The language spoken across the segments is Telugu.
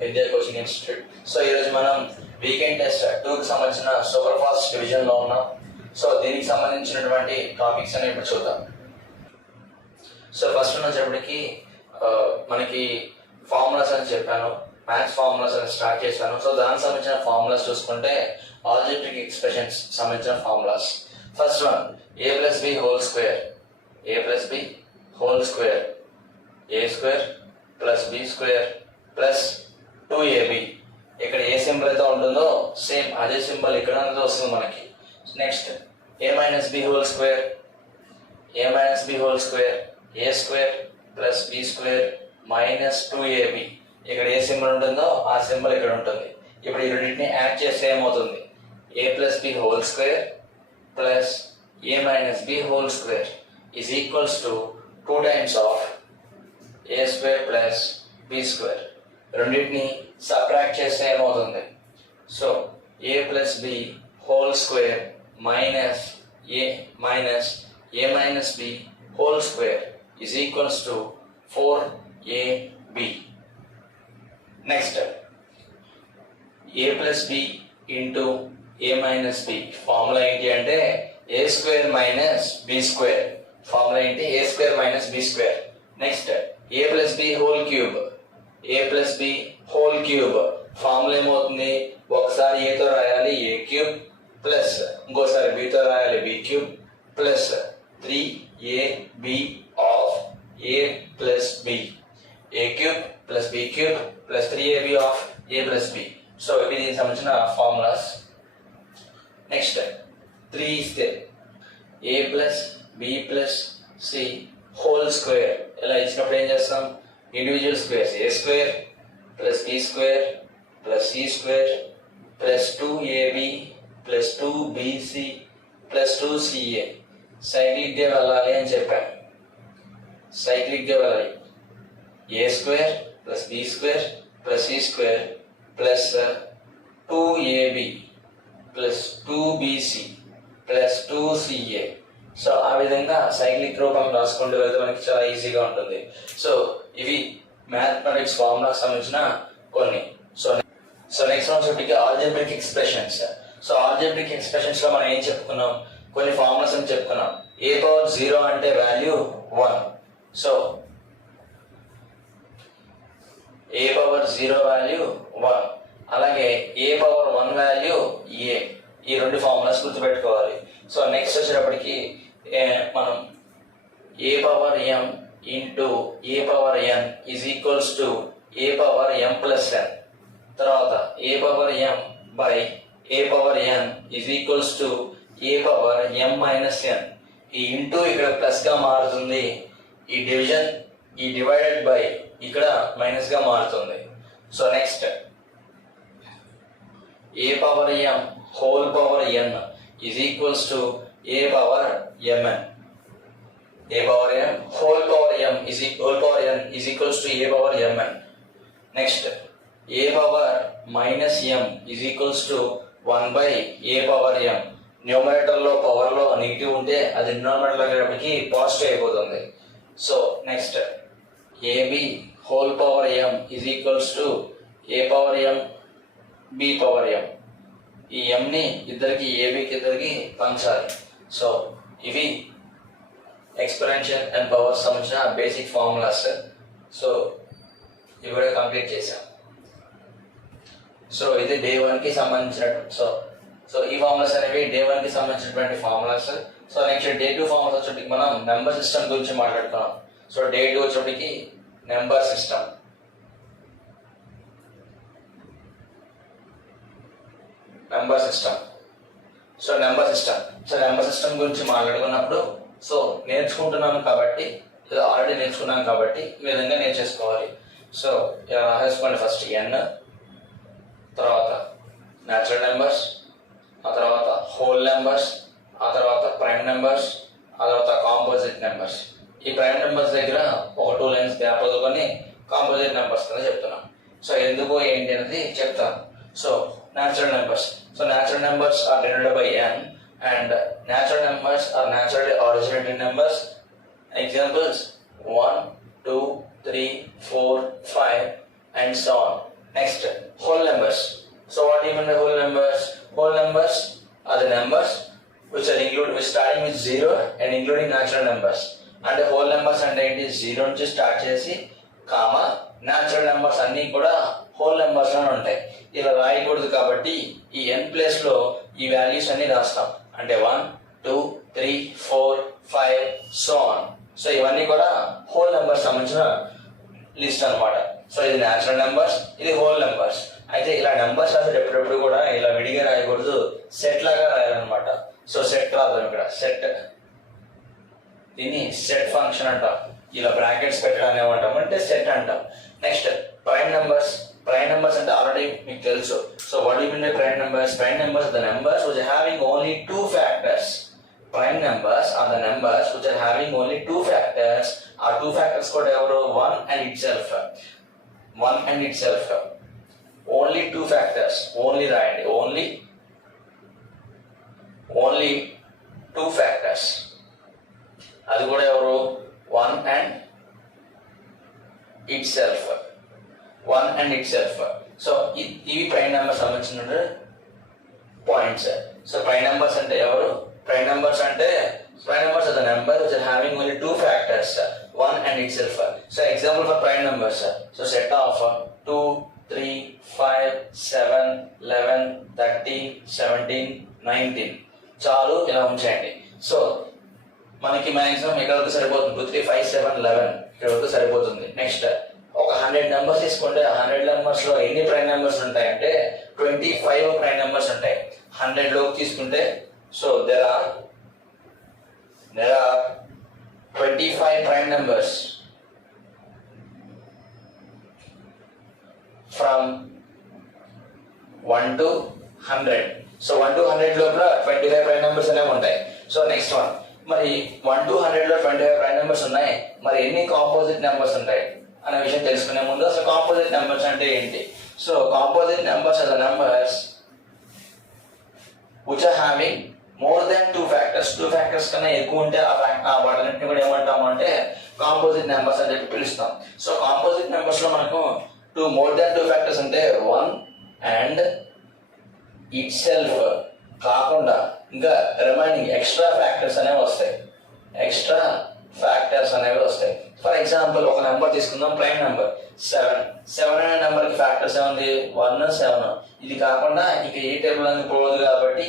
విద్యా కోచింగ్ ఇన్స్టిట్యూట్. సో ఈరోజు మనం వీకెండ్ టెస్ట్ 2కి సంబంధించిన సూపర్ ఫాస్ట్ డివిజన్లో ఉన్నాం. సో దీనికి సంబంధించినటువంటి టాపిక్స్ అని ఇప్పుడు చూద్దాం. సో ఫస్ట్ వచ్చేప్పటికి మనకి ఫార్ములాస్ అని చెప్పాను, మ్యాథ్స్ ఫార్ములాస్ అని స్టార్ట్ చేశాను. సో దానికి సంబంధించిన ఫార్ములాస్ చూసుకుంటే ఆల్జీబ్రిక్ ఎక్స్ప్రెషన్స్ సంబంధించిన formulas. First one a plus b whole square, a plus b whole square, a square plus b square plus 2ab. ఇక్కడ ఏ సింబల్ అయితే ఉంటుందో సేమ్ అదే సింబల్ ఇక్కడ వస్తుంది మనకి. Next a minus b whole square, a minus b whole square, a square plus b square minus 2ab. ఇక్కడ ఏ సింబల్ ఉంటుందో ఆ సింబల్ ఇక్కడ ఉంటుంది. ఇప్పుడు ఈ రెండింటిని యాడ్ చేస్తే ఏమవుతుంది? a plus b whole square plus a minus b whole square is equals to 2 times of a square plus b square. రెండింటిని సబ్ట్రాక్ట్ చేస్తే ఏమవుతుంది? So a plus b whole square minus a minus b whole square is equals to 4ab. Next a plus b into a minus b formula ఏంటి అంటే a square minus b square. Formula ఏంటి? a square minus b square. Next a plus b whole cube, a plus b whole cube formula ఏమవుతుంది? ఒకసారి a తో రాయాలి a క్యూబ్ ప్లస్ ఇంకోసారి b తో రాయాలి b cube plus 3ab of a plus b. a cube plus b cube plus 3ab of a plus b. So ఇవి దీనికి సంబంధించిన ఫార్ములాస్. నెక్స్ట్ 3 ఇస్తే a plus b plus c whole square. ఇలా ఇచ్చినప్పుడు ఏం చేస్తాం? Individual squares a square plus b square plus c square plus 2ab plus 2bc plus 2ca. Cyclic గా వెళ్ళాలి అని చెప్పాను. సైక్లిక్ గా వెళ్ళాలి. a square plus b square plus c square plus 2ab plus 2bc plus 2ca. So ఆ విధంగా సైక్లిక్ రూపంలో రాసుకుంటూ వెళ్తే మనకి చాలా ఈజీగా ఉంటుంది. సో ఇవి మ్యాథమెటిక్స్ ఫార్ములాకి సంబంధించిన కొన్ని. సో నెక్స్ట్ వచ్చేటికి algebraic expressions. So algebraic expressions లో మనం ఏం చెప్పుకున్నాం? కొన్ని ఫార్ములాస్ అని చెప్పుకున్నాం. a పవర్ 0 అంటే value 1. So a power 0 value 1, అలాగే a పవర్ 1 వాల్యూ a. ఈ రెండు ఫార్ములాస్ గుర్తుపెట్టుకోవాలి. సో నెక్స్ట్ వచ్చేటప్పటికి మనం a power m into a power n is equals to a power m plus n. తర్వాత a power m by a power n is equals to a power m minus n. ఈ ఇంటూ ఇక్కడ ప్లస్ గా మారుతుంది. ఈ డివిజన్ ఈ డివైడెడ్ బై ఇక్కడ మైనస్ గా మారుతుంది. So next a power m whole power n is equals to a power mn. a power m whole power m is equals to a power mn. Next a power minus m is equals to 1 by a power m. Numerator లో పవర్ లో నెగిటివ్ ఉంటే అది డినామినేటర్ లో వచ్చేటప్పటికి పాజిటివ్ అయిపోతుంది. So next ab whole power m is equals to a power m b power m. ఈ m ని ఇద్దరికి ఏబికి ఇద్దరికి పంచాలి. సో ఇవి ఎక్స్పోనెన్షియల్ అండ్ పవర్ సంబంధించిన బేసిక్ ఫార్ములాస్. సో ఇవి కూడా కంప్లీట్ చేసాం. సో ఇది డే 1 కి సంబంధించినట్టు. సో ఈ ఫార్ములాస్ అనేవి డే 1 కి సంబంధించినటువంటి formulas. So next day 2 formulas వచ్చేటికి మనం నెంబర్ సిస్టమ్ గురించి మాట్లాడుతున్నాం. సో డే 2 వచ్చేటికి number system. So number system గురించి మాట్లాడుకున్నప్పుడు సో నేర్చుకుంటున్నాను కాబట్టి ఆల్రెడీ నేర్చుకున్నాను కాబట్టి ఈ విధంగా నేర్చేసుకోవాలి. సో ఇలా రాసేసుకోండి. ఫస్ట్ n, తర్వాత న్యాచురల్ నెంబర్స్, ఆ తర్వాత హోల్ నెంబర్స్, ఆ తర్వాత ప్రైమ్ నెంబర్స్, ఆ తర్వాత కాంపోజిట్ నెంబర్స్. ఈ ప్రైమ్ నెంబర్స్ దగ్గర ఒక 2 లైన్స్ గ్యాప్ వదులుకొని కాంపోజిట్ నెంబర్స్ కింద చెప్తున్నాం. సో ఎందుకు ఏంటి అనేది చెప్తాను. So natural numbers. So natural numbers are denoted by n and natural numbers are naturally originating numbers. Examples 1, 2, 3, 4, 5 and so on. Next, whole numbers. So what do you mean by whole numbers? Whole numbers are the numbers which starting with 0 and including natural numbers. అంటే whole numbers అంటే ఏంటి? 0 నుంచి స్టార్ట్ చేసి కామా న్యాచురల్ నెంబర్స్ అన్నీ కూడా హోల్ నెంబర్స్ లోనే ఉంటాయి. ఇలా రాయకూడదు కాబట్టి ఈ n ప్లేస్ లో ఈ వాల్యూస్ అన్ని రాస్తాం. అంటే 1, 2, 3, 4, 5 సో ఆన్. సో ఇవన్నీ కూడా హోల్ నెంబర్స్ సంబంధించిన లిస్ట్ అనమాట. సో ఇది న్యాచురల్ నెంబర్స్, ఇది హోల్ నెంబర్స్. అయితే ఇలా నెంబర్స్ రాసేది ఎప్పుడెప్పుడు కూడా ఇలా విడిగా రాయకూడదు, సెట్ లాగా రాయాలన్నమాట. సో సెట్ రాద్దాం ఇక్కడ, సెట్. దీన్ని సెట్ ఫంక్షన్ అంటాం. ఇలా బ్రాకెట్స్ పెట్టడాన్ని ఏమంటాం అంటే సెట్ అంటాం. Next prime numbers. Prime numbers అంటే ఆల్రెడీ మీకు తెలుసు. So what you mean by prime numbers? Prime numbers are the numbers which are having only two factors. Prime numbers are the numbers which are having only two factors. Our two factors కూడా ఎవరు? 1 and itself. 1 and itself. Only two factors. Only రాయండి. Only two factors. అది కూడా ఎవరు? 1 and itself. 1 and itself. So ఇవి ప్రైమ్ నెంబర్స్ సంబంధించిన పాయింట్స్. సో ప్రైమ్ నెంబర్స్ అంటే ఎవరు? Prime numbers are the number which are having only two factors, 1 and itself. So example for prime numbers. So set of 2, 3, 5, 7, 11, 13, 17, 19. చాలు ఇలా ఉంచండి. సో మనకి మాక్సిమం ఇక్కడ వరకు సరిపోతుంది. 2, 3, 5, 7, 11 ఇక్కడ వరకు సరిపోతుంది. నెక్స్ట్ ఒక 100 నెంబర్స్ తీసుకుంటే 100 నెంబర్స్ లో ఎన్ని ప్రైమ్ నెంబర్స్ ఉంటాయంటే 25 ప్రైమ్ నెంబర్స్ ఉంటాయి. 100 లోకి తీసుకుంటే so there are 25 prime numbers from 1 to 100. So 1 to 100 లోపల 25 prime numbers అనేవి ఉంటాయి. సో నెక్స్ట్ వన్, మరి 1 to 100 లో 25 prime numbers ఉన్నాయి, మరి ఎన్ని కాంపోజిట్ నెంబర్స్ ఉంటాయి అనే విషయం తెలుసుకునే ముందు అసలు కాంపోజిట్ నెంబర్స్ అంటే ఏంటి? So composite numbers are the numbers which are having more than two factors. Two factors కన్నా ఎక్కువ ఉంటే ఆ వాటిని కూడా ఏమంటాము అంటే కాంపోజిట్ నెంబర్స్ అని చెప్పి పిలుస్తాం. సో కాంపోజిట్ నెంబర్స్ లో మనకు more than two factors అంటే 1 and itself కాకుండా ఇంకా రిమైనింగ్ ఎక్స్ట్రా ఫ్యాక్టర్స్ అనేవి వస్తాయి. ఫర్ ఎగ్జాంపుల్ ఒక నెంబర్ తీసుకుందాం, ప్రైమ్ నెంబర్ 7. 7 అనే నెంబర్ కి ఫ్యాక్టర్స్ ఏముంది? 1, 7. ఇది కాకుండా ఇక ఏ టేబుల్ అనేది పోదు కాబట్టి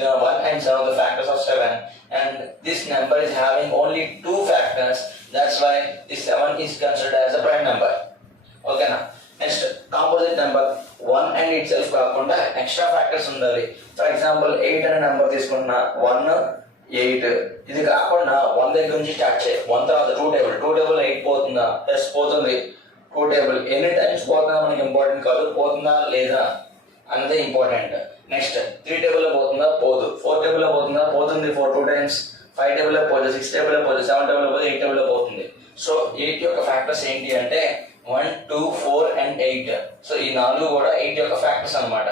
1 and 7 the factors of 7, and this number is having only two factors. That's why this 7 is considered as a prime number. Okay na? Next, composite number 1 and itself కాకుండా extra factors ఉండాలి. For example 8 అనే నెంబర్ తీసుకున్నా 1, 8. ఇది కాకుండా 1 దగ్గర నుంచి స్టార్ట్ చేయి. 1 తర్వాత 2 టేబుల్ 8 పోతుందా? ప్లస్ పోతుంది. 2 టేబుల్ ఎన్ని టైమ్స్ పోతుందా మనకి ఇంపార్టెంట్ కాదు, పోతుందా లేదా అన్నదే ఇంపార్టెంట్. నెక్స్ట్ 3 టేబుల్ లో పోతుందా? పోదు. 4 టేబుల్ లో పోతుందా? పోతుంది. 4 2 టైమ్స్. 5 టేబుల్ లో పోతుంది. 6 టేబుల్ లో పోతుంది. 7 టేబుల్ లో పోతుంది. 8 టేబుల్ లో పోతుంది. సో 8 యొక్క ఫ్యాక్టర్స్ ఏంటి అంటే 1, 2, 4 and 8. సో ఈ 4 కూడా 8 యొక్క ఫ్యాక్టర్స్ అన్నమాట.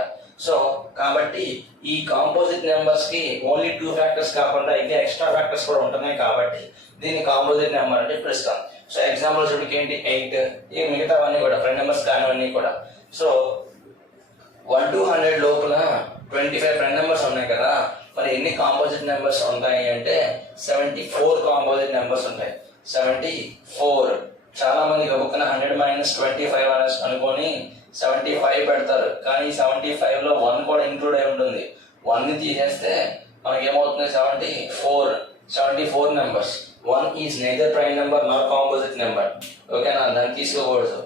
సో కాబట్టి ఈ కాంపోజిట్ నెంబర్స్ కి ఓన్లీ 2 ఫ్యాక్టర్స్ కాకుండా ఇంకా ఎక్స్ట్రా ఫ్యాక్టర్స్ కూడా ఉంటున్నాయి కాబట్టి దీన్ని కాంపోజిట్ నెంబర్ అంటే పిలుస్తాం. సో ఎగ్జాంపుల్స్ ఏంటి? 8. ఈ మిగతావన్నీ కూడా ప్రైమ్ నెంబర్స్ కానివన్నీ కూడా. సో 1 to 100 లోపల 25 ప్రైమ్ నెంబర్స్ ఉన్నాయి కదా, మరి ఎన్ని కాంపోజిట్ నెంబర్స్ ఉంటాయి అంటే 74 కాంపోజిట్ నెంబర్స్ ఉంటాయి. 74. చాలా మంది గబుక్కున 100 - 25 అనేసి అనుకొని 75 పెడతారు, కానీ 75 లో 1 కూడా ఇంక్లూడ్ అయి ఉంటుంది. 1 ని తీసేస్తే మనకి ఏమవుతుంది? 74 numbers. 1 is neither prime number not composite number. ఓకేనా? దాన్ని తీసుకోకూడదు.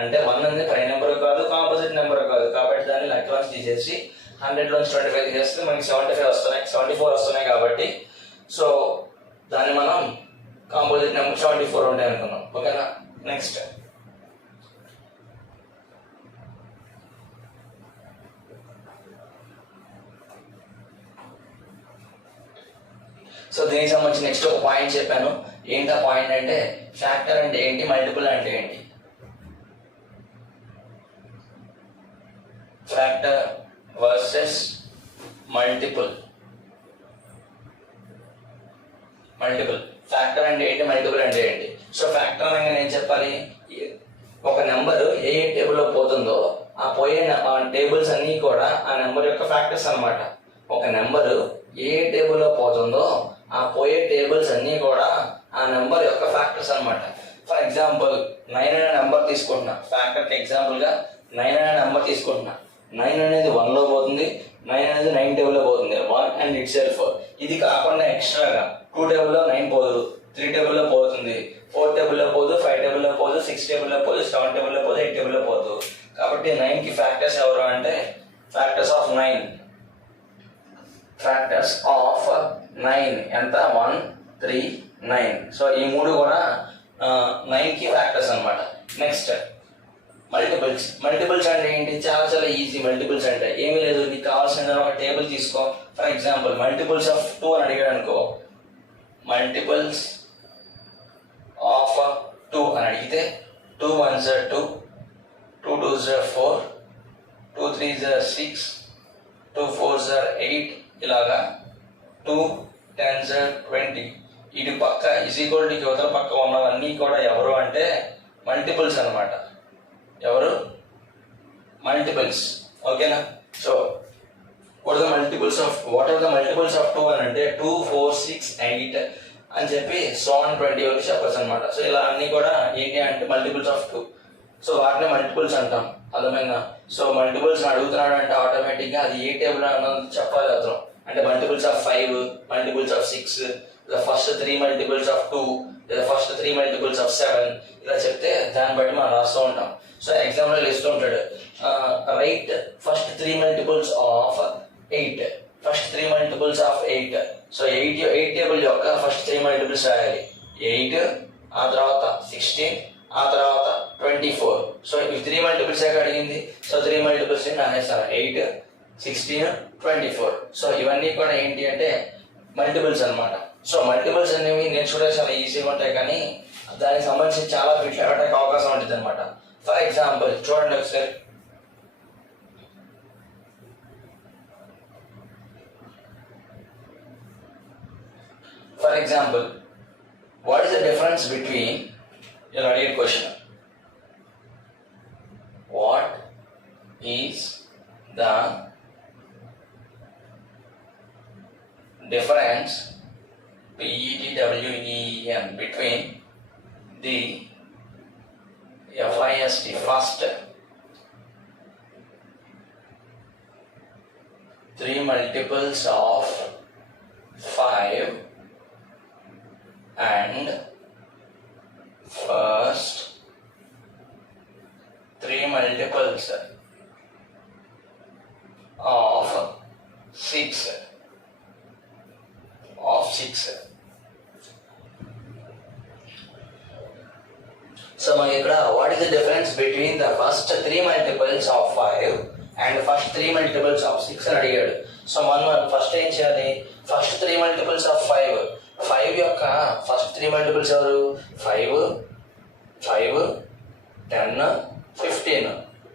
అంటే 1 అనేది ప్రైమ్ నెంబర్ కాదు, కాంపోజిట్ నెంబర్ కాదు, కాబట్టి దాన్ని లెక్కలోంచి తీసేసి 100 లోంచి 25 తీసేస్తే మనకి 74 వస్తున్నాయి కాబట్టి సో దాన్ని మనం కాంపోజిట్ నెంబర్ 74 ఉంటాయి అనుకున్నాం. ఓకేనా? నెక్స్ట్ సో దీనికి సంబంధించి నెక్స్ట్ ఒక పాయింట్ చెప్పాను. ఏంటి ఆ పాయింట్ అంటే ఫ్యాక్టర్ అంటే ఏంటి, మల్టిపుల్ అంటే ఏంటి. Factor versus multiple. ఫ్యాక్టర్ అంటే ఏంటి, మల్టిపుల్ అంటే ఏంటి. సో ఫ్యాక్టర్ అనగా నేను చెప్పాలి, ఒక నెంబర్ ఏ టేబుల్లో పోతుందో ఆ ఫ్యాక్టర్స్ అన్నమాట. ఒక నెంబర్ ఏ టేబుల్లో పోతుందో ఆ పోయే టేబుల్స్ అన్నీ కూడా ఆ నెంబర్ యొక్క ఫ్యాక్టర్స్ అన్నమాట. ఫర్ ఎగ్జాంపుల్ 9 అనే నెంబర్ తీసుకుంటున్నా, ఫ్యాక్టర్కి ఎగ్జాంపుల్గా 9 అనే నెంబర్ తీసుకుంటున్నా. 9 అనేది 1లో పోతుంది, 9 అనేది 9 టేబుల్లో పోతుంది, 1 అండ్ ఇట్ సెల్ఫ్. ఇది కాకుండా ఎక్స్ట్రాగా 2 టేబుల్లో 9 పోదు, 3 టేబుల్లో పోతుంది, 4 టేబుల్లో పోదు, 5 టేబుల్లో పోదు, 6 టేబుల్లో పోదు, 7 టేబుల్లో పోదు, 8 టేబుల్లో పోదు. కాబట్టి 9కి ఫ్యాక్టర్స్ ఎవరు అంటే ఫ్యాక్టర్స్ ఆఫ్ 9. ఫ్యాక్టర్స్ ఆఫ్ 9 ఎంత? 1, 3, 9. సో ఈ మూడు కూడా 9కి ఫ్యాక్టర్స్ అనమాట. Next multiples. మల్టిపుల్స్ అంటే ఏంటి? చాలా చాలా ఈజీ. మల్టిపుల్స్ అంటే ఏమీ లేదు, నీకు కావాల్సిన ఒక టేబుల్ తీసుకో. ఫర్ ఎగ్జాంపుల్ మల్టిపుల్స్ ఆఫ్ 2 అని అడిగాడు అనుకో, మల్టిపుల్స్ ఆఫ్ 2 అని అడిగితే 2 1s are 2, 2 2s are 4, 2 3s are 6, 2 4s are 8, ఇలాగా 2 10s are 20. ఇటు పక్క ఈక్వల్ టు యువతల పక్క ఉన్నవన్నీ కూడా ఎవరు అంటే మల్టిపుల్స్ అనమాట. ఎవరు? మల్టిపుల్స్. ఓకేనా? So what are the multiples of 2 అని అంటే 2 4 6 8 అని చెప్పి 20 వరకు చెప్పచ్చు అనమాట. సో ఇలా అన్ని కూడా ఏంటి అంటే మల్టిపుల్స్ ఆఫ్ 2. సో వాటిని మల్టిపుల్స్ అంటాం. అర్థమైందా? సో మల్టిపుల్స్ అడుగుతున్నాడు అంటే ఆటోమేటిక్గా అది ఏ టేబుల్ అన్నది చెప్పాలి అతను. అంటే multiples of 5, multiples of 6, the first 3 multiples of 2, the first 3 multiples of 7, ఇలా చెప్తే దాన్ని బట్టి మనం రాస్తూ ఉంటాం. సో ఎగ్జాంపుల్ ఇస్తూ ఉంటాడు, right first 3 multiples of 8, first 3 multiples of 8. So 8 table యొక్క ఫస్ట్ 3 multiples రాయాలి. 8, ఆ తర్వాత 16, ఆ తర్వాత 24. సో ఇవి 3 multiples అడిగింది. So 3 multiples రాసేస్తాను, 8, 16, 24. సో ఇవన్నీ కూడా ఏంటి అంటే మల్టిపుల్స్ అనమాట. సో మల్టిపుల్స్ అనేవి నేర్చుకోవడానికి చాలా ఈజీగా ఉంటాయి, కానీ దానికి సంబంధించి చాలా బిట్లు పెట్టడానికి అవకాశం ఉంటుంది అనమాట. ఫర్ ఎగ్జాంపుల్ చూడండి ఒకసారి, for example what is the difference between, ఇలా అడిగే question, what is the difference PETWEN between the FIST first 3 multiples of 5 and first 3 multiples of 6. So మనకి ఇక్కడ what is the difference between the first 3 multiples of 5 and first 3 multiples of 6 అని అడిగాడు. సో మనం ఫస్ట్ ఏం చేయాలి? ఫస్ట్ 3 multiples ఆఫ్ 5 యొక్క ఫస్ట్ 3 multiples ఎవరు? 5, 10, 15.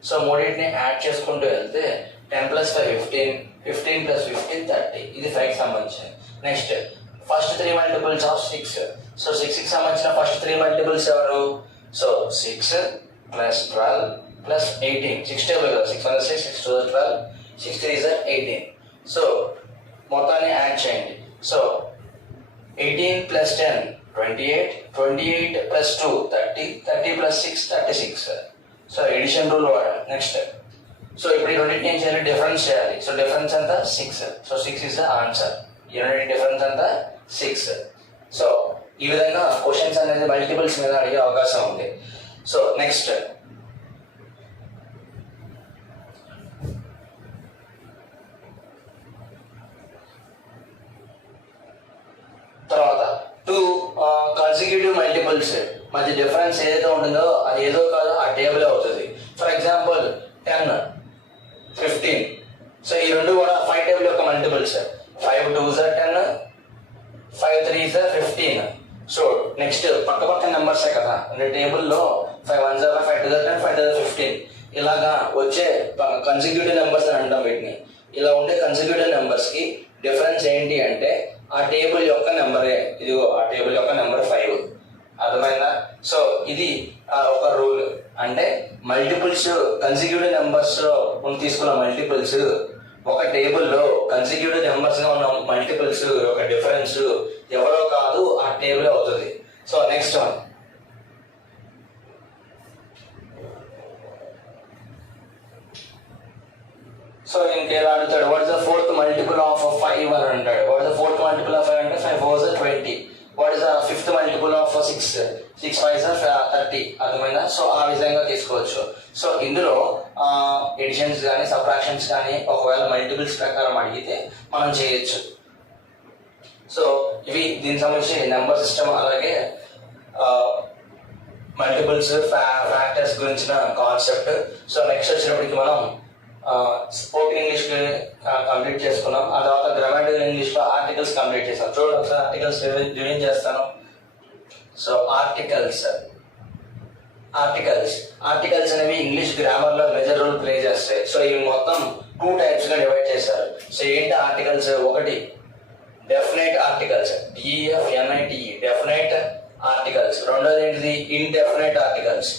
సో మూడింటిని యాడ్ చేసుకుంటూ వెళ్తే 10 + 5 15, 15 + 15 30. ఇది 5కి సంబంధించింది. Next first 3 multiples of 6. So 6కి సంబంధించిన ఫస్ట్ 3 multiples ఎవరు? సో 6 + 12 + 18. 6 టేబుల్ కదా, 6 1 6, 6 2 12, 6 3 18. సో మొత్తాన్ని యాడ్ చేయండి. సో 18 + 10 28, 28 + 2 30, 30 + 6 36. సో ఎడిషన్ రూల్ వాడాలి. నెక్స్ట్ సో ఇప్పుడు ఈ రెండింటిని ఏం చేయాలి? డిఫరెన్స్ చేయాలి. సో డిఫరెన్స్ అంతా 6. So 6 is the answer. ఈ రెండింటి డిఫరెన్స్ అంతా 6. సో ఈ విధంగా క్వశ్చన్స్ అనేది మల్టిపుల్స్ మీద అడిగే అవకాశం ఉంది. సో నెక్స్ట్ తర్వాత 2 కన్సిక్యూటివ్ మల్టిపుల్స్ మధ్య డిఫరెన్స్ ఏదైతే ఉంటుందో అది ఏదో కాదు ఆ టేబుల్ అవుతుంది. For example 10, 15. సో ఈ రెండు కూడా 5 టేబుల్ యొక్క multiples. 5 2s are 10, 5 3s are 15. So next పక్క పక్క నెంబర్సే కదా, అంటే టేబుల్లో 5 1s are 5 2s are 10, 5 2s are 15. ఇలాగా వచ్చే కన్సిక్యూటివ్ నెంబర్స్ అని అంటాం వీటిని. ఇలా ఉండే కన్సిక్యూటివ్ నెంబర్స్కి డిఫరెన్స్ ఏంటి అంటే ఆ టేబుల్ యొక్క నెంబరే. ఇదిగో ఆ టేబుల్ యొక్క నెంబర్ 5. అర్థమైందా? సో ఇది ఒక రూల్. అంటే మల్టిపుల్స్ కన్సిక్యూటివ్ నెంబర్స్ తీసుకున్న మల్టిపుల్స్ ఒక టేబుల్లో కన్సిక్యూటివ్ నెంబర్స్ గా ఉన్న మల్టిపుల్స్ ఒక డిఫరెన్స్ ఎవరో కాదు ఆ టేబుల్ అవుతుంది. సో నెక్స్ట్ వన్, సో ఇంకేలా అడుగుతాడు, what is the fourth multiple of 5 అని అంటాడు. What is the fourth multiple of 5 అంటే 5 4s 20. What is the fifth multiple of 6? 6 5s 30. అర్థమైందా? సో ఆ విధంగా తీసుకోవచ్చు. సో ఇందులో ఎడిషన్స్ కానీ సబ్ట్రాక్షన్స్ కానీ ఒకవేళ మల్టిపుల్స్ ప్రకారం అడిగితే మనం చేయొచ్చు. సో ఇవి దీనికి సంబంధించి నెంబర్ సిస్టమ్, అలాగే మల్టిపుల్స్ ఫ్యాక్టర్స్ గురించిన కాన్సెప్ట్. సో నెక్స్ట్ వచ్చినప్పటికి మనం స్పోకెన్ ఇంగ్లీష్ కంప్లీట్ చేసుకున్నాం. ఆ తర్వాత గ్రామటికల్ ఇంగ్లీష్ లో ఆర్టికల్స్ కంప్లీట్ చేసాం. చూడండి ఒకసారి ఆర్టికల్స్ రివిజన్ చేస్తాను. సో ఆర్టికల్స్ అనేవి ఇంగ్లీష్ గ్రామర్ లో మేజర్ రోల్ ప్లే చేస్తాయి. సో ఇవి మొత్తం 2 types గా డివైడ్ చేశారు. సో ఏంటి ఆర్టికల్స్? ఒకటి definite articles, DEFNITE definite articles. రెండోది ఏంటిది? Indefinite articles,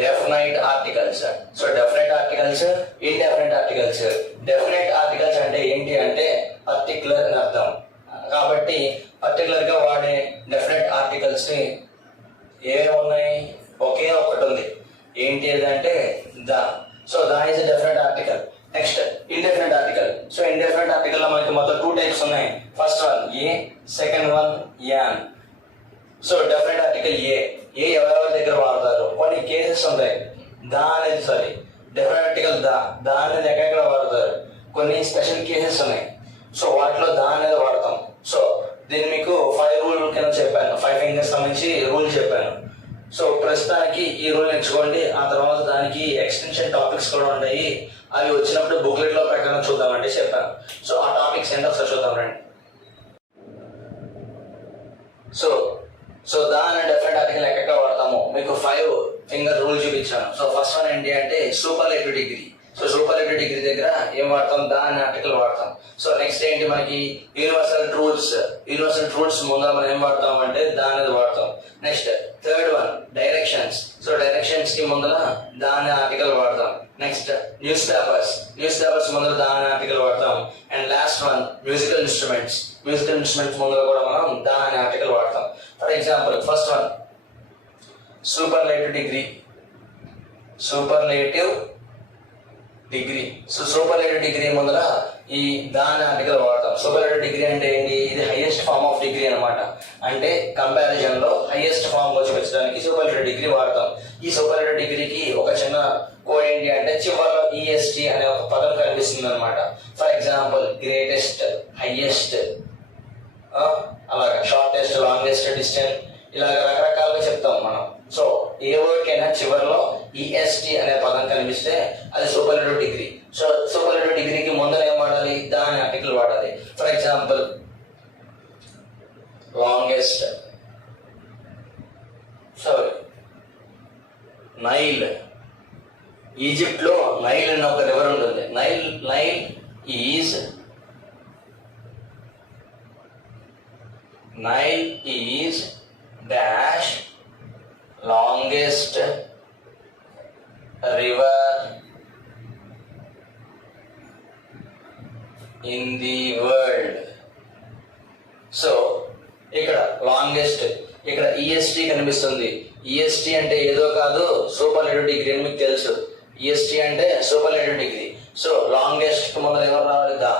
definite articles. So definite articles, indefinite articles. Definite articles అంటే ఏంటి అంటే పర్టికులర్ అని అర్థం. కాబట్టి పర్టికులర్ గా వాడే డెఫినెట్ ఆర్టికల్స్ ని ఏమేమి ఉన్నాయి? ఒకే ఒకటి ఉంది. ఏంటి అంటే the. So the is definite article. Next indefinite article. So indefinite article లో మనకి మొత్తం 2 types ఉన్నాయి. First one a, second one an. So definite article a ఎవరెవరి దగ్గర వాడతారు? కొన్ని కేసెస్ ఉంటాయి. దా అనేది సారీ డెఫినెట్ ఆర్టికల్ దా అనేది ఎక్కడెక్కడ వాడతారు? కొన్ని స్పెషల్ కేసెస్ ఉన్నాయి. సో వాటిలో దా అనేది వాడతాం. సో దీన్ని మీకు 5 రూల్ కింద చెప్పాను, 5 ఫింగర్స్ సంబంధించి రూల్ చెప్పాను. సో ప్రస్తుతానికి ఈ రూల్ నేర్చుకోండి. ఆ తర్వాత దానికి ఎక్స్టెన్షన్ టాపిక్స్ కూడా ఉంటాయి. అవి వచ్చినప్పుడు బుక్లెట్ లో ప్రకారం చూద్దామంటే చెప్పాను. సో ఆ టాపిక్స్ ఏంటో ఒకసారి చూద్దాం రండి. సో దాని డెఫినెట్ ఆర్టికల్ ఎక్కడ వాడతాము మీకు 5 ఫింగర్ రూల్ చూపించాను. సో ఫస్ట్ వన్ ఏంటి అంటే superlative degree. So superlative degree దగ్గర ఏం వాడతాం? దాని ఆర్టికల్ వాడతాం. సో నెక్స్ట్ ఏంటి మనకి యూనివర్సల్ ట్రూత్స్ ముందర మనం ఏం వాడతాం అంటే దాని వాడతాం. Next third one directions. So directions కి ముందర దాని ఆర్టికల్ వాడతాం. నెక్స్ట్ న్యూస్ పేపర్స్ ముందర దాని ఆర్టికల్ వాడతాం. And last one musical instruments ముందర కూడా మనం దాని ఆర్టికల్ వాడతాం. For example first one superlative degree. So superlative degree ముందర ఈ దాని ఆర్టికల్ వాడతాం. సూపర్లేటివ్ డిగ్రీ అంటే ఏంటి? ఇది హైయెస్ట్ ఫార్మ్ ఆఫ్ డిగ్రీ అనమాట. అంటే కంపారిజన్ లో హైయెస్ట్ ఫార్మ్ లో చూపించడానికి సూపర్లేటివ్ డిగ్రీ వాడతాం. ఈ సూపర్లేటివ్ డిగ్రీకి ఒక చిన్న కోడ్ ఏంటి అంటే చివరిలో EST అనే ఒక పదం కనిపిస్తుంది అనమాట. ఫర్ ఎగ్జాంపుల్ గ్రేటెస్ట్, హైయెస్ట్, అలాగా షార్టెస్ట్, లాంగెస్ట్, డిస్టెంట్, ఇలాగ రకరకాలుగా చెప్తాం మనం. సో ఏ వర్డ్ కైనా చివరిలో EST అనే పదం కనిపిస్తే అది సూపర్లేటివ్ డిగ్రీ. సో సూపర్లేటివ్ డిగ్రీకి ముందర ఏం వాడాలి? దాని ఆర్టికల్ వాడాలి. For example longest, Nile. Egypt లో నైల్ అనే ఒక రివర్ ఉంటుంది. Nile is dash longest river in the world. So ఇక్కడ లాంగెస్ట్, ఇక్కడ EST కనిపిస్తుంది. EST అంటే ఏదో కాదు, సూపర్లేటివ్ డిగ్రీ అని మీకు తెలుసు. EST అంటే సూపర్లేటివ్ డిగ్రీ. సో లాంగెస్ట్ కి ముందర ఎవరు రావాలి? దా.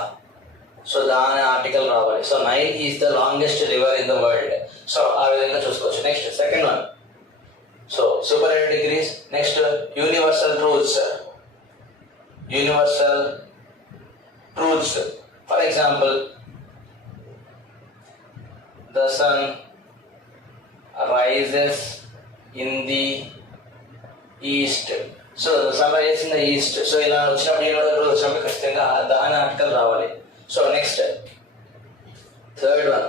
సో దాని ఆర్టికల్ రావాలి. So Nile is the longest river in the world. So ఆ విధంగా చూసుకోవచ్చు. Next second one. So superlative degrees. Next universal truths. For example the sun rises in the east. So the sun rises in the east. So ఇలా వచ్చినప్పుడు ఖచ్చితంగా దాని ఆర్టికల్ రావాలి. So next third one.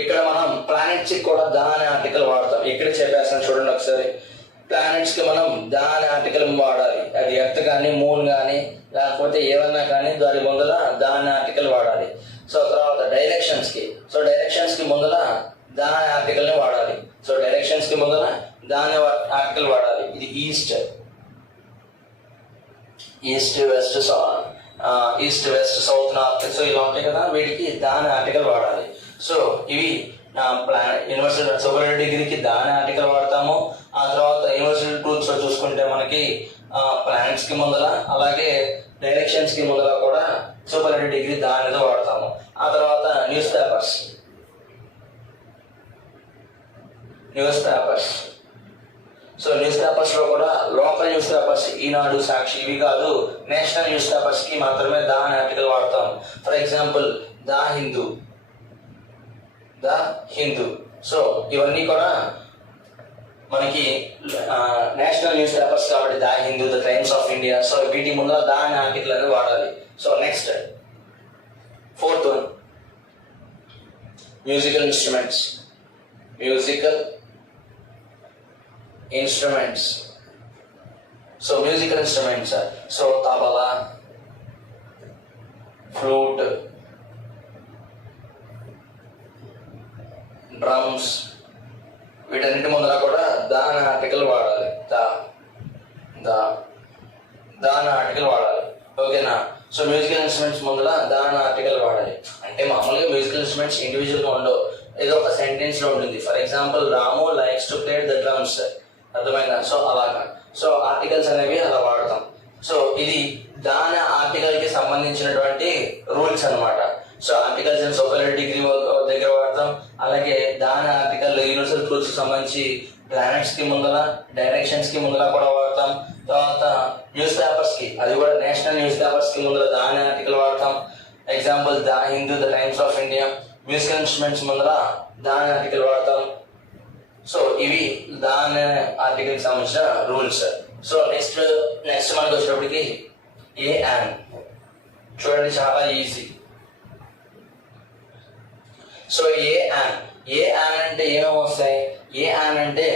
ఇక్కడ మనం ప్లానెట్స్ కి కూడా దాని ఆర్టికల్ వాడతాం. ఇక్కడ చెప్పేస్తాను చూడండి ఒకసారి. ప్లానెట్స్ కి మనం దాని ఆర్టికల్ వాడాలి. అది ఎర్త్ కానీ మూన్ కానీ లేకపోతే ఏమన్నా కానీ దాని ముందర దాని ఆర్టికల్ వాడాలి. సో తర్వాత డైరెక్షన్స్ కి ముందర దాని ఆర్టికల్ ని వాడాలి. సో డైరెక్షన్స్ కి ముందర దాని ఆర్టికల్ వాడాలి. ఇది east, west, east west south north, so ఇలా ఉంటాయి కదా, వీటికి దాని ఆర్టికల్ వాడాలి. సో ఇవి యూనివర్సల్ సూపర్ డిగ్రీకి దాని ఆర్టికల్ వాడతాము. ఆ తర్వాత యూనివర్సల్ టూల్స్ లో చూసుకుంటే మనకి ప్లానెట్స్ కి ముందర అలాగే డైరెక్షన్స్ కి ముందర కూడా సూపర్ డిగ్రీ దానితో వాడతాము. ఆ తర్వాత news papers so news papers లో కూడా లోకల్ న్యూస్ పేపర్స్ ఈనాడు, సాక్షి ఇవి కాదు, నేషనల్ న్యూస్ పేపర్స్ కి మాత్రమే దా అనే ఆర్టికల్ వాడతాం. For example the Hindu. So ఇవన్నీ కూడా మనకి నేషనల్ న్యూస్ పేపర్స్ కాబట్టి the Hindu, the times of India. So వీటి ముందర దా అనే ఆర్టికల్ అనేది వాడాలి. So next 4th one, musical instruments. So musical instruments, so tabla, flute, drums, వీటన్నిటి ముందర కూడా దాని ఆర్టికల్ వాడాలి. దాని ఆర్టికల్ వాడాలి. ఓకేనా? సో మ్యూజికల్ ఇన్స్ట్రుమెంట్స్ ముందర దాని ఆర్టికల్ వాడాలి. అంటే మామూలుగా మ్యూజికల్ ఇన్స్ట్రుమెంట్స్ ఇండివిజువల్ గా ఉండవు, ఏదో ఒక సెంటెన్స్ లో ఉంటుంది. For example Ramu likes to play the drums, అర్థమైందా? సో అలాగా. సో ఆర్టికల్స్ అనేవి అలా వాడతాం. సో ఇది దాని ఆర్టికల్ కి సంబంధించినటువంటి రూల్స్ అన్నమాట. So articles and super degree దగ్గర వాడతాం. అలాగే దాని ఆర్టికల్ యూనివర్సల్ రూల్స్ కి సంబంధించి ప్లానెట్స్ కి ముందర, డైరెక్షన్స్ కి ముందర కూడా వాడతాం. తర్వాత న్యూస్ పేపర్స్ కి, అది కూడా నేషనల్ న్యూస్ పేపర్స్ కి ముందర దాని ఆర్టికల్ వాడతాం. Example the Hindu, the times of India. Musical instruments ముందర దాని ఆర్టికల్ వాడతాం. సో ఇవి దాని ఆర్టికల్ కి సంబంధించిన రూల్స్. సో నెక్స్ట్ మనకి వచ్చేటప్పటికి ఏ యాన్. చూడండి, చాలా ఈజీ. సో ఏ యాన్ అంటే ఏమేమి వస్తాయి? ఏ యాన్ అంటే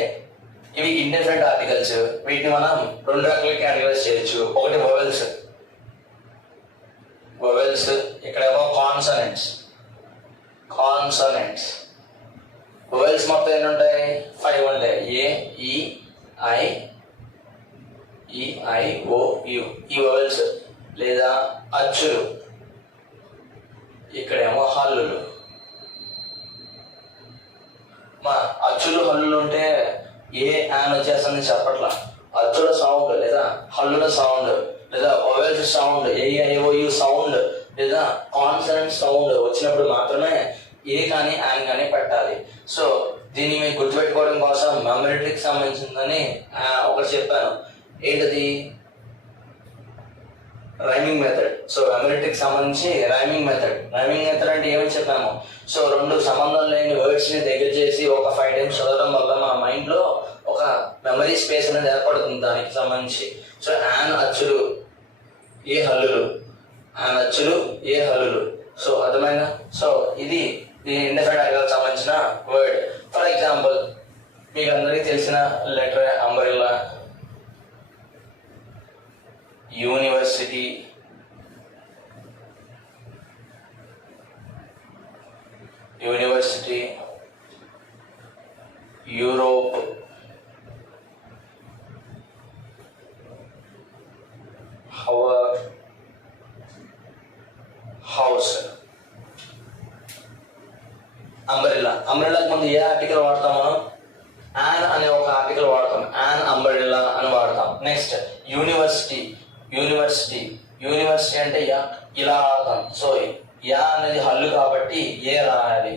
ఇవి ఇండిఫరెంట్ ఆర్టికల్స్. వీటిని మనం 2 రకాల కేటగిరీస్ చేయొచ్చు. ఒకటి వొవెల్స్, ఇక్కడేమో కాన్సనెంట్స్. వొవెల్స్ మొత్తం ఎన్ని ఉంటాయి? 5 ఉంటాయి. ఏ, ఈ, ఐ, ఓ, యు. ఈ వొవెల్స్ లేదా అచ్చులు. ఇక్కడేమో హల్లులు. అచ్చులు హల్లులు ఉంటే ఏ యాన్ వచ్చేస్తుంది చెప్పట్లా. అచ్చుల సౌండ్ లేదా హల్లుల సౌండ్ లేదా వొవెల్స్ సౌండ్, ఏఐఓయు సౌండ్ లేదా కాన్సనెంట్ సౌండ్ వచ్చినప్పుడు మాత్రమే ఏ కానీ యాన్ కానీ పెట్టాలి. సో దీన్ని మీకు గుర్తుపెట్టుకోవడం కోసం మెమరీ ట్రిక్ సంబంధించిందని ఒకటి చెప్పాను. ఏంటది? Rhyming method. So memory trick సంబంధించి రైమింగ్ మెథడ్ అంటే ఏమని చెప్పాము? సో 2 సంబంధం లేని వర్డ్స్ ని దగ్గర చేసి ఒక 5 times చదవడం వల్ల మన మైండ్ లో ఒక మెమరీ స్పేస్ అనేది ఏర్పడుతుంది దానికి సంబంధించి. సో యాన్ అచ్చులు, ఏ హల్లులు. సో అర్థమైనా? సో ఇది ఇండిఫరెంట్ ఆర్టికల్ సంబంధించిన వర్డ్. ఫర్ ఎగ్జాంపుల్ మీకు అందరికీ తెలిసిన letter umbrella, university, Europe, hour, house. అంబ్రెల్లాకి ముందు ఏ ఆర్టికల్ వాడతాం మనం? యాన్ అనే ఒక ఆర్టికల్ వాడతాం. యాన్ అంబ్రెల్లా అని వాడతాం. నెక్స్ట్ యూనివర్సిటీ అంటే ఇలా రాస్తాం. సో యా అనేది హల్లు కాబట్టి ఏ రాయాలి,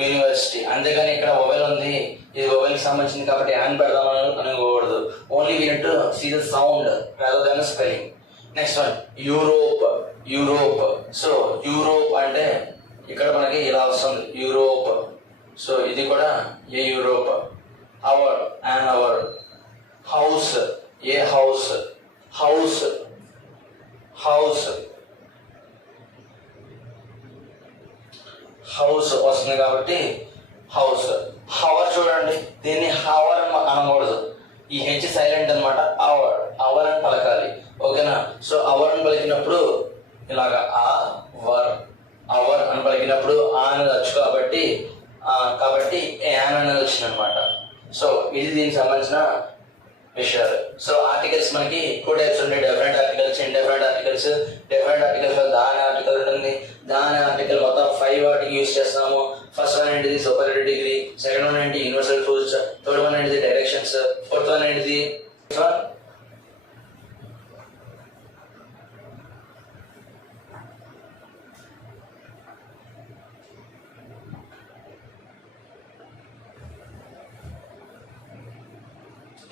యూనివర్సిటీ. అంతేగాని ఇక్కడ వొవెల్ ఉంది, ఇది వొవెల్ కి సంబంధించింది కాబట్టి యాన్ పెడదామని అనుకోకూడదు. Only we need to see the sound rather than spelling. Next one Europe. So Europe అంటే ఇక్కడ మనకి ఇలా వస్తుంది, యూరోప్. సో ఇది కూడా a Europe. Hour, an hour. House, a house. House వస్తుంది కాబట్టి హౌస్. హవర్ చూడండి, దీన్ని హవర్ అనకూడదు, ఈ హెచ్ సైలెంట్ అనమాట. అవర్ అని పలకాలి. ఓకేనా? సో అవర్ అని పలికినప్పుడు ఇలాగా అవర్ అని పలికినప్పుడు ఆ అనేది వచ్చు కాబట్టి యాన్ అనేది వచ్చింది అనమాట. సో ఇది దీనికి సంబంధించిన విషయాలు. సో ఆర్టికల్స్ మనకి 2 types ఉంటాయి, different articles, indifferent articles. Articles. Different articles దాని ఆర్టికల్ ఉంటుంది. దాని ఆర్టికల్ మొత్తం 5 వాటికి యూజ్ చేస్తాము. ఫస్ట్ వన్ ఏంటిది సూపర్లేటివ్ డిగ్రీ, సెకండ్ వన్ ఏంటి యూనివర్సల్ ట్రూత్స్, థర్డ్ వన్ ఏంటిది డైరెక్షన్స్, ఫోర్త్ వన్ ఏంటిది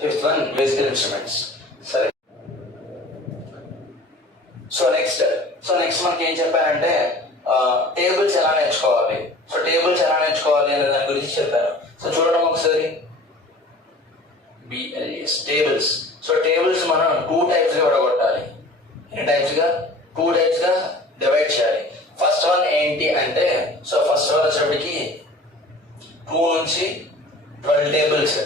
ఫిఫ్త్ వన్ మ్యూజికల్ ఇన్స్ట్రుమెంట్స్. సరే, సో నెక్స్ట్ మనకి ఏం చెప్పారంటే టేబుల్స్ ఎలా నేర్చుకోవాలి. సో టేబుల్స్ ఎలా నేర్చుకోవాలి అనే దాని గురించి చెప్పాను. సో చూడడం ఒకసారి BLS టేబుల్స్. సో టేబుల్స్ మనం 2 types గా విడగొట్టాలి. ఎన్ని టైప్స్ గా? 2 types గా డివైడ్ చేయాలి. ఫస్ట్ వన్ ఏంటి అంటే, సో ఫస్ట్ వన్ వచ్చేప్పటికి 2 నుంచి 12 టేబుల్స్,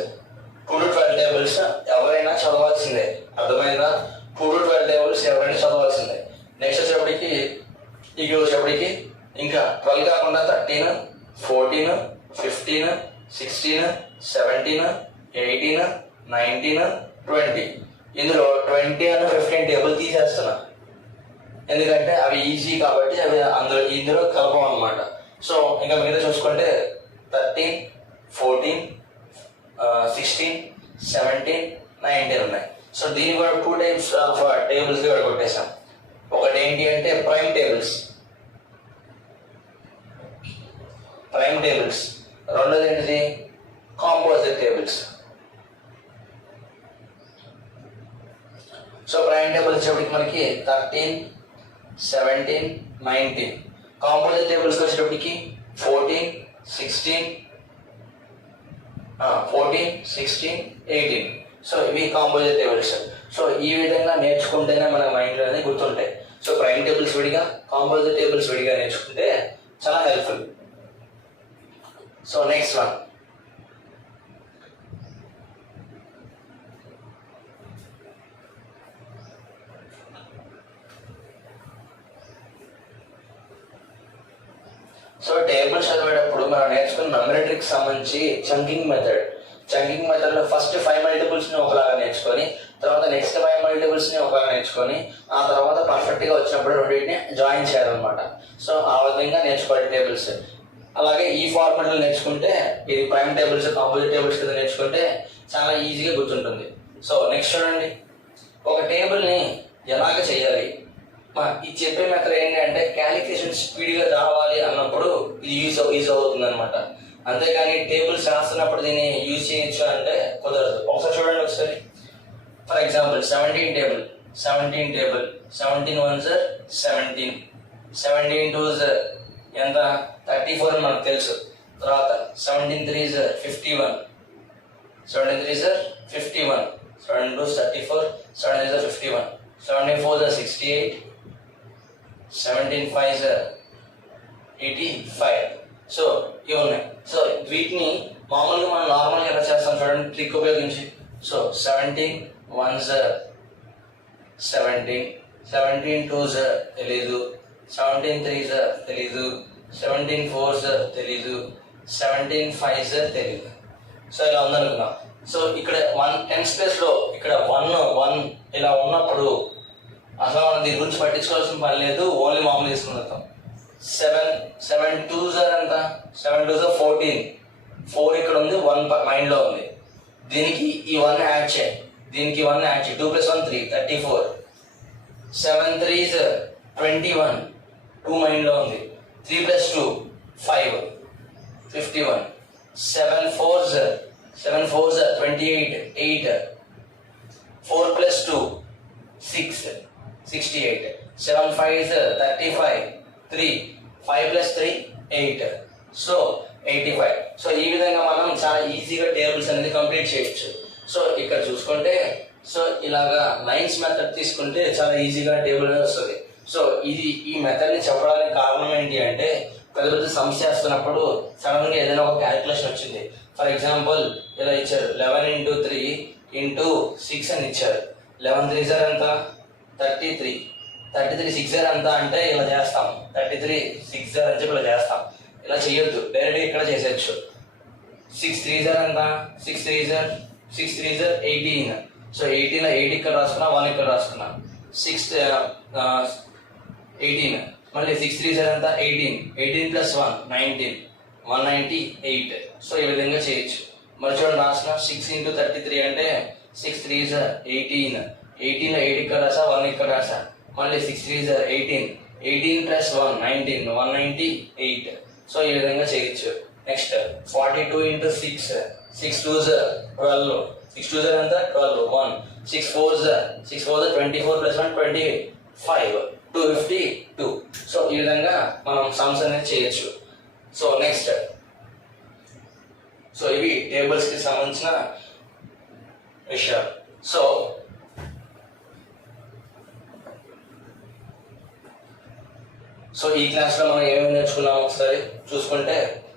2 to 12 టేబుల్స్ ఎవరైనా చదవాల్సిందే. అర్థమైందా? 2 to 12 టేబుల్స్ ఎవరైనా చదవాల్సిందే. నెక్స్ట్ వచ్చేప్పటికి ఇంకా 12 కాకుండా 13, 14, 15, 16, 17, 18, 19, 20. ఇందులో 20 and 15 టేబుల్ తీసేస్తున్నా, ఎందుకంటే అవి ఈజీ కాబట్టి అవి ఇందులో కలపం అనమాట. సో ఇంకా మీద చూసుకుంటే 13, 14, 16, 17, 19 ఉన్నాయి. సో దీన్ని కూడా 2 types ఆఫ్ టేబుల్స్గా విడగొట్టేసాం. ఒకటి ఏంటి అంటే ప్రైమ్ టేబుల్స్, రెండోది ఏంటిది composite tables. So prime tables వచ్చేప్పటికి మనకి 13, 17, 19. కాంపోజిట్ టేబుల్స్కి వచ్చేటప్పటికి 14, 16, 18. సో ఇవి కాంపోజిట్ టేబుల్స్. సో ఈ విధంగా నేర్చుకుంటేనే మన మైండ్లో అనేది గుర్తుంటాయి. సో ప్రైమ్ టేబుల్స్ విడిగా, కాంపోజిట్ టేబుల్స్ విడిగా నేర్చుకుంటే చాలా helpful. So next one so tables చదివేటప్పుడు మనం నేర్చుకున్న న్యూమరేటర్కి సంబంధించి చంకింగ్ మెథడ్లో ఫస్ట్ 5 మల్టిపుల్స్ని ఒకలాగా నేర్చుకొని, తర్వాత నెక్స్ట్ 5 మల్టిపుల్స్ని ఒకలాగా నేర్చుకొని, ఆ తర్వాత పర్ఫెక్ట్గా వచ్చినప్పుడు రెండింటిని జాయిన్ చేయాలన్నమాట. సో ఆ విధంగా నేర్చుకోవాలి టేబుల్స్. అలాగే ఈ ఫార్మాట్లో నేర్చుకుంటే, ఇది ప్రైమ్ టేబుల్స్, కాంపోజిట్ టేబుల్స్ కింద నేర్చుకుంటే చాలా ఈజీగా గుర్తుంటుంది. సో నెక్స్ట్ చూడండి, ఒక టేబుల్ని ఎలాగ చేయాలి. ఇది చెప్పే మెథడ్ ఏంటి అంటే క్యాలిక్యులేషన్ స్పీడ్గా రావాలి అన్నప్పుడు ఇది యూజ్ అవుతుంది అనమాట. అంతేకాని టేబుల్స్ రాస్తున్నప్పుడు దీన్ని యూజ్ చేయొచ్చు అంటే కుదరదు. ఒకసారి చూడండి ఒకసారి. For example 17 table, 17 1s 17, 17 2s ఎంత 34 అని మనకు తెలుసు. తర్వాత 17 3s 51, 17 3s 51, 17 2s 34, 17 3s 51, 17 4s 68, 17 5s 85. So ఇవి ఉన్నాయి. సో వీటిని మామూలుగా మనం నార్మల్గా ఎలా చేస్తాం చూడండి, ట్రిక్ ఉపయోగించి. సో 17 1s 17, 17 2s తెలీదు, 17 3s తెలీదు, 17 4s తెలీదు, 17 5s తెలీదు. సో ఇలా ఉందనుకున్నాం. సో ఇక్కడ 10s ప్లేస్లో ఇక్కడ 1 ఇలా ఉన్నప్పుడు అసలు మనం దీని గురించి పట్టించుకోవాల్సిన పని లేదు, ఓన్లీ మామూలు తీసుకుంటాం. 7 2s ఎంత, 7 2s 14, 4 ఇక్కడ ఉంది, 1 మైండ్లో ఉంది. దీనికి ఈ 1 యాడ్ చేయి, 2 + 1 3, 34. 7 3s 21, 2 మైండ్లో ఉంది. 3 + 2 5, 51. 7 4s 28, 8. 4 + 2 6, 68. 7 5s 35, 3. 5 + 3 8. సో 85. సో ఈ విధంగా మనం చాలా ఈజీగా టేబుల్స్ అనేది కంప్లీట్ చేయొచ్చు. సో ఇక్కడ చూసుకుంటే, సో ఇలాగా లైన్స్ మెథడ్ తీసుకుంటే చాలా ఈజీగా టేబుల్ అనేది వస్తుంది. సో ఈ మెథడ్ని చెప్పడానికి కారణం ఏంటి అంటే, పెద్ద సమ్స్ చేస్తున్నప్పుడు సడన్గా ఏదైనా ఒక క్యాలిక్యులేషన్ వచ్చింది. ఫర్ ఎగ్జాంపుల్ ఇలా ఇచ్చారు, 11 × 3 × 6 అని ఇచ్చారు. 11 3s ఎంత 33, 33 6s ఎంత అంటే ఇలా చేస్తాం. 33 6s అని చెప్పి ఇలా చేస్తాం. ఇలా చేయొద్దు, డైరెక్ట్గా ఇక్కడ చేసేయచ్చు. 6 3s ఎంత, 6 3s 18. సో 18 8 ఇక్కడ రాసుకున్నా, 1 ఇక్కడ రాసుకున్నా. 18, మళ్ళీ 6 3 ఎంత 18 ప్లస్ 1 19 198. సో ఈ విధంగా చేయొచ్చు. మరి చూడండి రాసిన 6 into 33 అంటే 6 3 18, 18లో 8 ఇక్కడ రాసా 1 ఇక్కడ రాసా, మళ్ళీ 6 3 18 ప్లస్ 1 19 198. సో ఈ విధంగా చేయొచ్చు. నెక్స్ట్ 42 into 6 6 2 12, 6 2 ఎంత 12 1 6 4 24 ప్లస్ 1 25 252. సో ఈ విధంగా మనం సమ్స్ అనేది చేయొచ్చు. సో నెక్స్ట్, సో ఇవి టేబుల్స్ కి సంబంధించిన విషయాలు. సో ఈ క్లాస్ లో మనం ఏమేమి నేర్చుకున్నాం ఒకసారి చూసుకుంటే,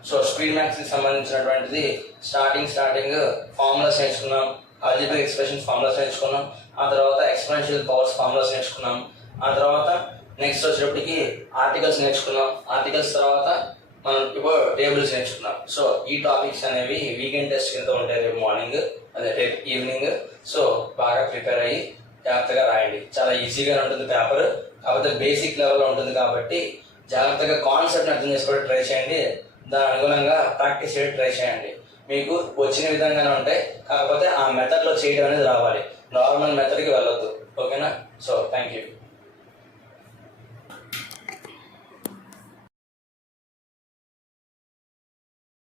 సో స్పీడ్ మ్యాథ్స్ కి సంబంధించినటువంటిది స్టార్టింగ్ ఫార్ములాస్ నేర్చుకున్నాం, ఆల్జీబ్రిక్ ఎక్స్ప్రెషన్స్ ఫార్ములాస్ నేర్చుకున్నాం, ఆ తర్వాత ఎక్స్పోనెన్షియల్ పవర్స్ ఫార్ములాస్ నేర్చుకున్నాం, ఆ తర్వాత నెక్స్ట్ వచ్చేటప్పటికి ఆర్టికల్స్ నేర్చుకున్నాం, ఆర్టికల్స్ తర్వాత మనం ఇప్పుడు టేబుల్స్ నేర్చుకున్నాం. సో ఈ టాపిక్స్ అనేవి వీకెండ్ టెస్ట్ కింద ఉంటాయి రేపు మార్నింగ్, అదే రేపు ఈవినింగ్. సో బాగా ప్రిపేర్ అయ్యి జాగ్రత్తగా రాయండి. చాలా ఈజీగా ఉంటుంది పేపర్, కాకపోతే బేసిక్ లెవెల్లో ఉంటుంది కాబట్టి జాగ్రత్తగా కాన్సెప్ట్ అర్థం చేసుకోవడం ట్రై చేయండి, దాని అనుగుణంగా ప్రాక్టీస్ చేయడం ట్రై చేయండి. మీకు వచ్చిన విధంగానే ఉంటాయి, కాకపోతే ఆ మెథడ్లో చేయడం అనేది రావాలి, నార్మల్ మెథడ్కి వెళ్ళొద్దు. ఓకేనా? So thank you.